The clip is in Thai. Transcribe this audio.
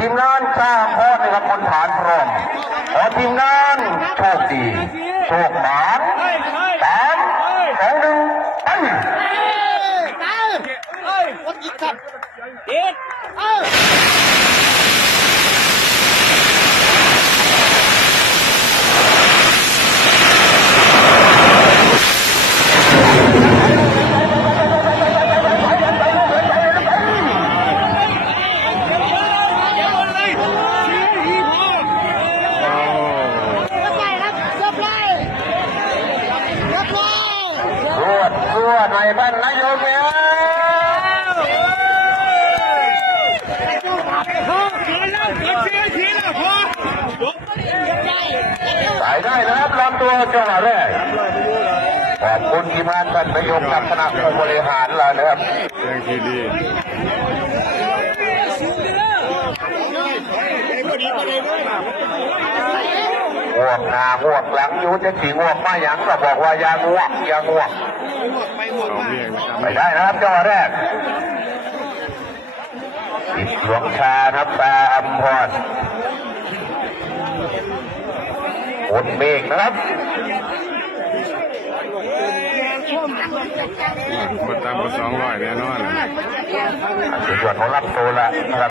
ทีมงานสร้างพอนะครับคนฐานพร้อมขอทีมงานโชคดี โชคหมานสามสองหนึ่งไปวัดอีกครับ อีก เอ้า โอ้ เรียบร้อยครับเรียบร้อยเรียบร้อย รวด รวดในบ้านนายกเนี่ยสายได้นะครับลำตัวจังหวะแรกขอบคุณทีมงานท่านนายกกับคณะผู้บริหารเรานะครับเรื่องที่ดี ง่วงหน้าง่วงหลังอยู่จะขี่ง่วงมาหยังก็บอกว่าอย่าง่วงอย่าง่วงสองเรียงนะครับไปได้นะครับจังหวะแรกติดหลวงชาครับตาอัมพรอดเบรกนะครับมาตามมาสองร้อยแน่นอนสุดยอดของลำตัวละนะครับ